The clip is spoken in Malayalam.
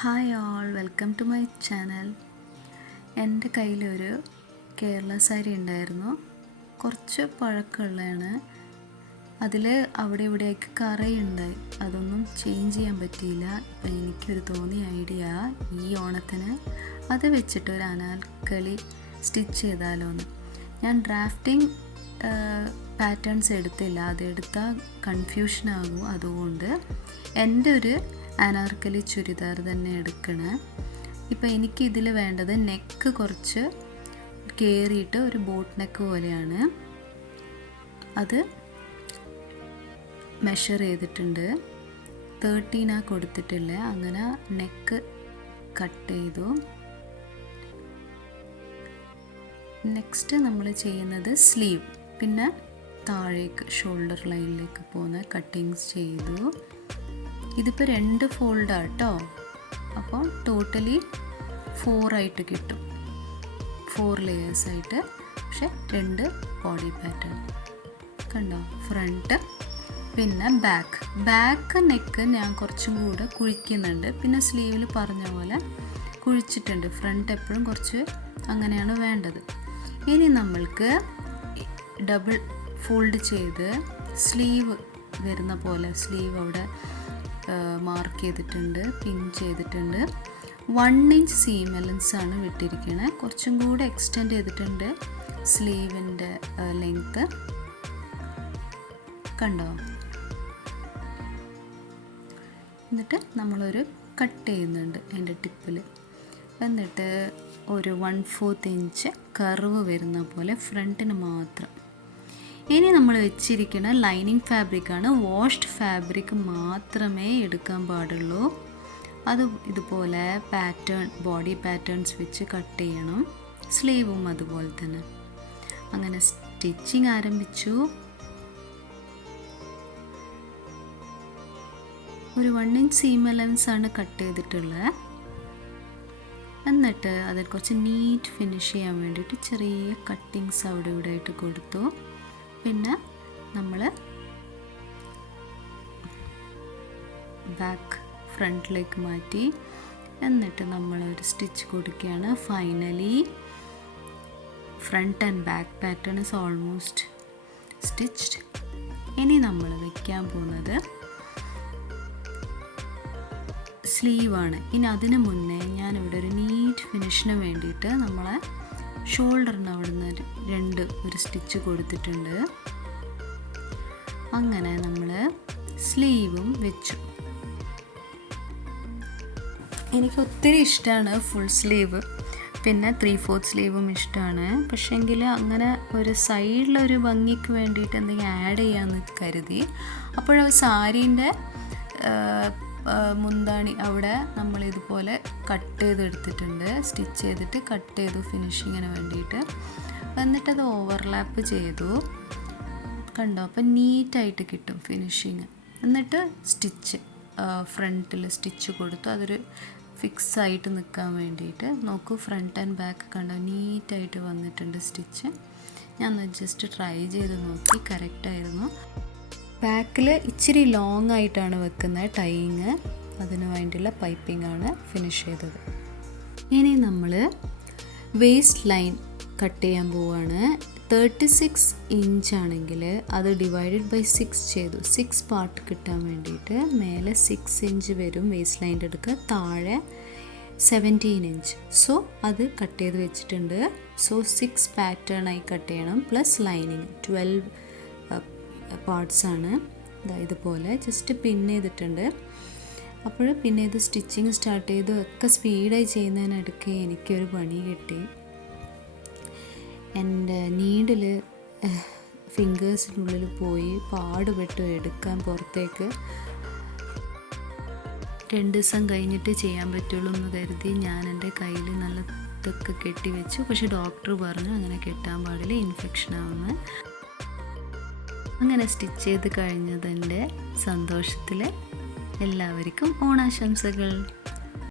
Hi all welcome to my channel. എന്റെ കയ്യിലൊരു കേരള സാരി ഉണ്ടായിരുന്നു. കുറച്ച് പഴക്കമുള്ളതാണ്. അതിൽ അവിടെ ഇവിടെയൊക്കെ കറയുണ്ടായി അതൊന്നും ചേഞ്ച് ചെയ്യാൻ പറ്റിയില്ല. ഇപ്പം എനിക്കൊരു തോന്നിയ ഐഡിയ ഈ ഓണത്തിന് അത് വെച്ചിട്ട് ഒരു അനാൽക്കളി സ്റ്റിച്ച് ചെയ്താലോ എന്ന് ഞാൻ ഡ്രാഫ്റ്റിംഗ് പാറ്റേൺസ് എടുത്തില്ല. അതെടുത്താൽ കൺഫ്യൂഷൻ ആകും. അതുകൊണ്ട് എന്റെ ഒരു അനാർക്കലി ചുരിദാർ തന്നെ എടുക്കണേ. ഇപ്പം എനിക്ക് ഇതിൽ വേണ്ടത് നെക്ക് കുറച്ച് കയറിയിട്ട് ഒരു ബോട്ട് നെക്ക് പോലെയാണ്. അത് മെഷർ ചെയ്തിട്ടുണ്ട്. തേർട്ടീനാ കൊടുത്തിട്ടില്ല? അങ്ങനെ നെക്ക് കട്ട് ചെയ്തു. നെക്സ്റ്റ് നമ്മൾ ചെയ്യുന്നത് സ്ലീവ് പിന്നെ താഴേക്ക് ഷോൾഡർ ലൈനിലേക്ക് പോകുന്ന കട്ടിങ്സ് ചെയ്തു. ഇതിപ്പോൾ രണ്ട് ഫോൾഡാണ് കേട്ടോ അപ്പോൾ ടോട്ടലി ഫോറായിട്ട് കിട്ടും. ഫോർ ലെയേഴ്സായിട്ട് പക്ഷെ രണ്ട് ബോഡി പാറ്റേൺ കണ്ടോ? ഫ്രണ്ട് പിന്നെ ബാക്ക് ബാക്ക് നെക്ക് ഞാൻ കുറച്ചും കൂടെ കുഴിക്കുന്നുണ്ട്. പിന്നെ സ്ലീവിൽ പറഞ്ഞ പോലെ കുഴിച്ചിട്ടുണ്ട്. ഫ്രണ്ട് എപ്പോഴും കുറച്ച് അങ്ങനെയാണ് വേണ്ടത്. ഇനി നമ്മൾക്ക് ഡബിൾ ഫോൾഡ് ചെയ്ത് സ്ലീവ് വരുന്ന പോലെ സ്ലീവ് അവിടെ മാർക്ക് ചെയ്തിട്ടുണ്ട് പിൻ ചെയ്തിട്ടുണ്ട്. വൺ ഇഞ്ച് സീം ആണ് വിട്ടിരിക്കുന്നത് കുറച്ചും കൂടെ എക്സ്റ്റെൻഡ് ചെയ്തിട്ടുണ്ട്. സ്ലീവിന്റെ ലെങ്ത്ത് കണ്ടോ? എന്നിട്ട് നമ്മളൊരു കട്ട് ചെയ്യുന്നുണ്ട് അതിന്റെ ടിപ്പിൽ. എന്നിട്ട് ഒരു വൺ ഫോർത്ത് ഇഞ്ച് കർവ് വരുന്ന പോലെ ഫ്രണ്ടിന് മാത്രം. ഇനി നമ്മൾ വെച്ചിരിക്കുന്ന ലൈനിങ് ഫാബ്രിക്കാണ് വാഷ്ഡ് ഫാബ്രിക് മാത്രമേ എടുക്കാൻ പാടുള്ളൂ. അത് ഇതുപോലെ പാറ്റേൺ ബോഡി പാറ്റേൺസ് വെച്ച് കട്ട് ചെയ്യണം. സ്ലീവും അതുപോലെ തന്നെ. അങ്ങനെ സ്റ്റിച്ചിങ് ആരംഭിച്ചു. ഒരു വൺ ഇഞ്ച് സീം അലവൻസ് ആണ് കട്ട് ചെയ്തിട്ടുള്ളത് എന്നിട്ട് അതിൽ കുറച്ച് നീറ്റ് ഫിനിഷ് ചെയ്യാൻ വേണ്ടിയിട്ട് ചെറിയ കട്ടിങ്സ് അവിടെ ഇവിടെ ആയിട്ട് കൊടുത്തു. പിന്നെ നമ്മൾ ബാക്ക് ഫ്രണ്ടിലേക്ക് മാറ്റി. എന്നിട്ട് നമ്മൾ ഒരു സ്റ്റിച്ച് കൊടുക്കുകയാണ്. Finally front and back pattern is almost stitched ഇനി നമ്മൾ വയ്ക്കാൻ പോകുന്നത് സ്ലീവാണ് ഇനി അതിന് മുന്നേ ഞാനിവിടെ ഒരു നീറ്റ് ഫിനിഷിന് വേണ്ടിയിട്ട് നമ്മളെ ഷോൾഡറിന് അവിടുന്ന് രണ്ട് ഒരു സ്റ്റിച്ച് കൊടുത്തിട്ടുണ്ട്. അങ്ങനെ നമ്മൾ സ്ലീവും വെച്ചു. എനിക്ക് ഒത്തിരി ഇഷ്ടമാണ് ഫുൾ സ്ലീവ്. പിന്നെ ത്രീ ഫോർത്ത് സ്ലീവും ഇഷ്ടമാണ് പക്ഷേങ്കിൽ അങ്ങനെ ഒരു സൈഡിലൊരു ഭംഗിക്ക് വേണ്ടിയിട്ട് എന്തെങ്കിലും ആഡ് ചെയ്യാമെന്ന് കരുതി. അപ്പോഴ സാരീന്റെ മുന്താണി അവിടെ നമ്മൾ ഇതുപോലെ കട്ട് ചെയ്തെടുത്തിട്ടുണ്ട്. സ്റ്റിച്ച് ചെയ്തിട്ട് കട്ട് ചെയ്തു ഫിനിഷിങ്ങിന് വേണ്ടിയിട്ട്. എന്നിട്ടത് ഓവർലാപ്പ് ചെയ്തു. കണ്ടോ? അപ്പം നീറ്റായിട്ട് കിട്ടും ഫിനിഷിങ്. എന്നിട്ട് സ്റ്റിച്ച് ഫ്രണ്ടിൽ സ്റ്റിച്ച് കൊടുത്തു. അതൊരു ഫിക്സ് ആയിട്ട് നിൽക്കാൻ വേണ്ടിയിട്ട്. നോക്കൂ ഫ്രണ്ട് ആൻഡ് ബാക്ക് കണ്ടോ? നീറ്റായിട്ട് വന്നിട്ടുണ്ട് സ്റ്റിച്ച്. ഞാൻ ജസ്റ്റ് ട്രൈ ചെയ്ത് നോക്കി കറക്റ്റായിരുന്നു. ബാക്കിൽ ഇച്ചിരി ലോങ് ആയിട്ടാണ് വെക്കുന്നത് ടൈയിങ് അതിന് വേണ്ടിയുള്ള പൈപ്പിംഗ് ആണ് ഫിനിഷ് ചെയ്തത്. ഇനി നമ്മൾ വേസ്റ്റ് ലൈൻ കട്ട് ചെയ്യാൻ പോവുകയാണ് തേർട്ടി സിക്സ് ഇഞ്ച് ആണെങ്കിൽ അത് ഡിവൈഡഡ് ബൈ സിക്സ് ചെയ്തു. സിക്സ് പാർട്ട് കിട്ടാൻ വേണ്ടിയിട്ട് മേലെ സിക്സ് ഇഞ്ച് വരും വേസ്റ്റ് ലൈന്റെ എടുക്കുക താഴെ സെവന്റീൻ ഇഞ്ച് സോ അത് കട്ട് ചെയ്ത് വെച്ചിട്ടുണ്ട്. സോ സിക്സ് പാറ്റേണായി കട്ട് ചെയ്യണം. പ്ലസ് ലൈനിങ് ട്വൽവ് പാർട്സാണ് ഇതുപോലെ ജസ്റ്റ് പിൻ ചെയ്തിട്ടുണ്ട്. അപ്പോൾ പിന്നെ ഇത് സ്റ്റിച്ചിങ് സ്റ്റാർട്ട് ചെയ്തു ഒക്കെ സ്പീഡായി ചെയ്യുന്നതിനിടയ്ക്ക് എനിക്കൊരു പണി കിട്ടി. എന്റെ നീഡിൽ ഫിംഗേഴ്സിനുള്ളിൽ പോയി പാടുപെട്ടു എടുക്കാൻ പുറത്തേക്ക്. രണ്ട് ദിവസം കഴിഞ്ഞിട്ട് ചെയ്യാൻ പറ്റുള്ളൂ എന്ന് കരുതി ഞാൻ എന്റെ കയ്യിൽ നല്ല ഇതൊക്കെ കെട്ടി വെച്ചു. പക്ഷെ ഡോക്ടർ പറഞ്ഞു അങ്ങനെ കെട്ടാൻ പാടില്ല ഇൻഫെക്ഷൻ ആവുമെന്ന്. അങ്ങനെ സ്റ്റിച്ച് ചെയ്ത് കഴിഞ്ഞതിന്റെ സന്തോഷത്തിൽ എല്ലാവർക്കും ഓണാശംസകൾ.